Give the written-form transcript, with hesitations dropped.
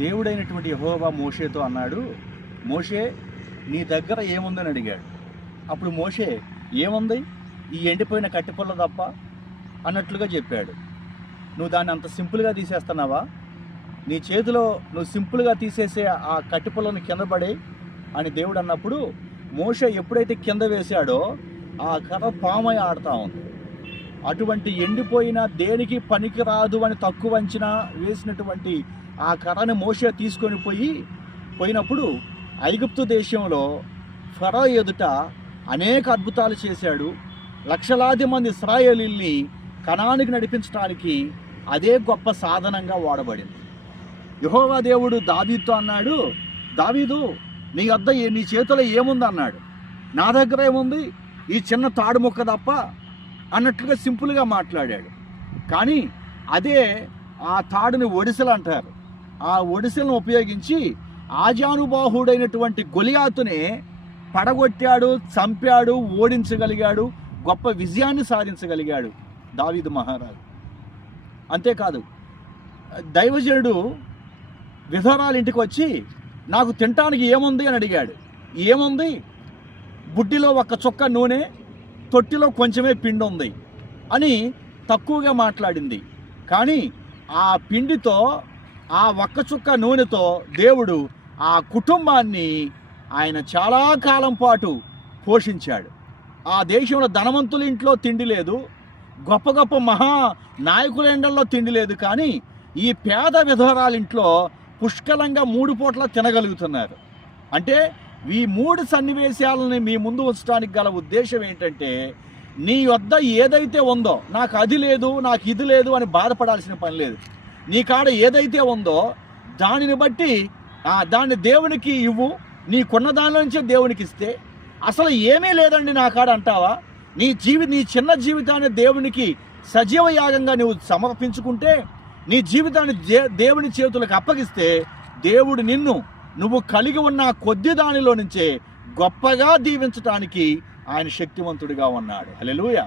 దేవుడైనటువంటి యెహోవా మోషేతో అన్నాడు, మోషే నీ దగ్గర ఏముందని అడిగాడు. అప్పుడు మోషే ఏముంది, ఈ ఎండిపోయిన కట్టెపుల్ల తప్ప అన్నట్లుగా చెప్పాడు. నువ్వు దాన్ని అంత సింపుల్గా తీసేస్తున్నావా? నీ చేతిలో నువ్వు సింపుల్గా తీసేసే ఆ కట్టెపుల్లను కింద పడే అని దేవుడు అన్నప్పుడు మోషే ఎప్పుడైతే కింద వేశాడో ఆ కర్ర పామై ఆడుతూ ఉంది. అటువంటి ఎండిపోయిన దేనికి పనికిరాదు అని తక్కువ అంచనా వేసినటువంటి ఆ కర్రని మోషే తీసుకొని పోయినప్పుడు ఐగుప్తు దేశంలో ఫరో ఎదుట అనేక అద్భుతాలు చేశాడు. లక్షలాది మంది ఇశ్రాయేలీల్ని కనానికి నడిపించడానికి అదే గొప్ప సాధనంగా వాడబడింది. యెహోవా దేవుడు దావీదుతో అన్నాడు, దావీదు నీ వద్ద నీ చేతిలో ఏముంది అన్నాడు. నా దగ్గర ఏముంది, ఈ చిన్న తాడు ముక్క తప్ప అన్నట్లుగా సింపుల్గా మాట్లాడాడు. కానీ అదే ఆ తాడుని ఒడిసెలు అంటారు. ఆ ఒడిసెలను ఉపయోగించి ఆజానుబాహుడైనటువంటి గొలియాతునే పడగొట్టాడు, చంపాడు, ఓడించగలిగాడు, గొప్ప విజయాన్ని సాధించగలిగాడు దావీదు మహారాజు. అంతేకాదు, దైవజనుడు విధవరాలు ఇంటికి వచ్చి నాకు తినటానికి ఏముంది అని అడిగాడు. ఏముంది, బుడ్డిలో ఒక్క చుక్క నూనె, తొట్టిలో కొంచెమే పిండి ఉంది అని తక్కువగా మాట్లాడింది. కానీ ఆ పిండితో, ఆ ఒక్క చుక్క నూనెతో దేవుడు ఆ కుటుంబాన్ని ఆయన చాలా కాలం పాటు పోషించాడు. ఆ దేశంలో ధనవంతుల ఇంట్లో తిండి లేదు, గొప్ప గొప్ప మహా నాయకుల ఎండల్లో తిండి లేదు. కానీ ఈ పేద విధవరాల ఇంట్లో పుష్కలంగా 3 పూట్ల తినగలుగుతున్నారు. అంటే ఈ 3 సన్నివేశాలని మీ ముందు ఉంచడానికి గల ఉద్దేశం ఏంటంటే, నీ వద్ద ఏదైతే ఉందో, నాకు అది లేదు, నాకు ఇది లేదు అని బాధపడాల్సిన పని లేదు. నీ కాడ ఏదైతే ఉందో దానిని బట్టి దాన్ని దేవునికి ఇవ్వు. నీకున్న దానిలో నుంచే దేవునికి ఇస్తే, అసలు ఏమీ లేదండి నా కాడ అంటావా? నీ చిన్న జీవితాన్ని దేవునికి సజీవ యాగంగా నువ్వు సమర్పించుకుంటే, నీ జీవితాన్ని దేవుని చేతులకు అప్పగిస్తే, దేవుడు నువ్వు కలిగి ఉన్న కొద్ది దానిలో నుంచే గొప్పగా దీవించటానికి ఆయన శక్తివంతుడిగా ఉన్నాడు. హల్లెలూయా.